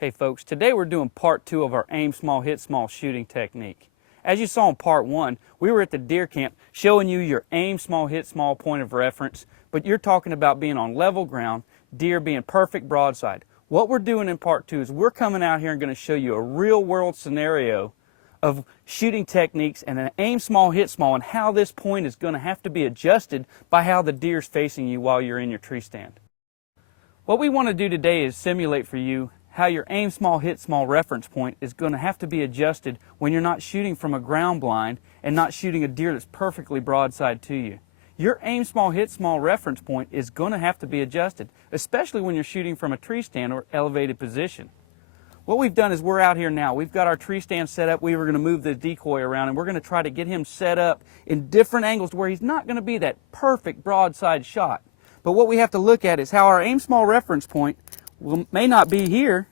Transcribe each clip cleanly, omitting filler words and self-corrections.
Hey folks, today we're doing part 2 of our aim small, hit small shooting technique. As you saw in part 1, we were at the deer camp showing you your aim small, hit small point of reference, but you're talking about being on level ground, deer being perfect broadside. What we're doing in part 2 is we're coming out here and going to show you a real world scenario of shooting techniques and an aim small, hit small, and how this point is going to have to be adjusted by how the deer's facing you while you're in your tree stand. What we want to do today is simulate for you how your aim small, hit small reference point is going to have to be adjusted when you're not shooting from a ground blind and not shooting a deer that's perfectly broadside to you. Your aim small, hit small reference point is going to have to be adjusted, especially when you're shooting from a tree stand or elevated position. What we've done is we're out here now. We've got our tree stand set up. We were going to move the decoy around and we're going to try to get him set up in different angles to where he's not going to be that perfect broadside shot. But what we have to look at is how our aim small reference point may not be here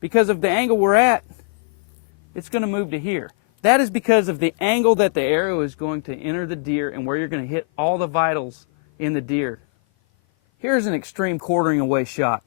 because of the angle we're at. It's going to move to here. That is because of the angle that the arrow is going to enter the deer and where you're going to hit all the vitals in the deer. Here's an extreme quartering away shot.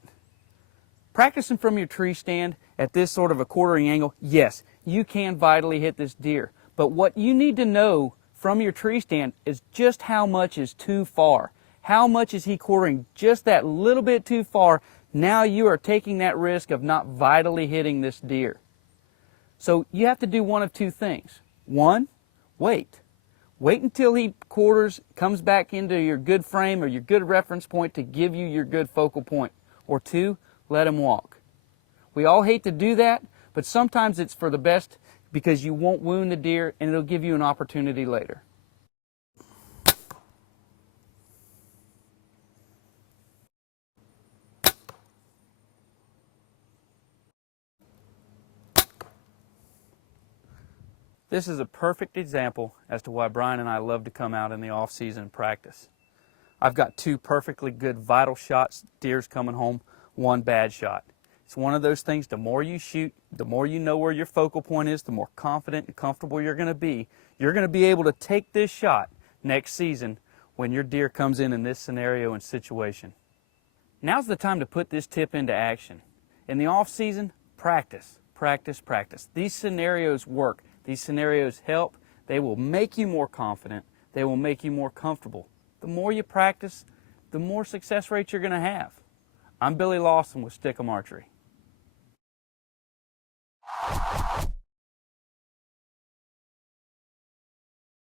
Practicing from your tree stand at this sort of a quartering angle, yes, you can vitally hit this deer. But what you need to know from your tree stand is just how much is too far. How much is he quartering just that little bit too far? Now you are taking that risk of not vitally hitting this deer. So you have to do one of two things. One, wait. Wait until he quarters, comes back into your good frame or your good reference point to give you your good focal point. Or two, let him walk. We all hate to do that, but sometimes it's for the best because you won't wound the deer and it'll give you an opportunity later. This is a perfect example as to why Brian and I love to come out in the off season and practice. I've got two perfectly good vital shots, deer's coming home, one bad shot. It's one of those things, the more you shoot, the more you know where your focal point is, the more confident and comfortable you're going to be. You're going to be able to take this shot next season when your deer comes in this scenario and situation. Now's the time to put this tip into action. In the off season, practice, practice, practice. These scenarios work. These scenarios help. They will make you more confident. They will make you more comfortable. The more you practice, the more success rate you're going to have. I'm Billy Lawson with Stickum Archery.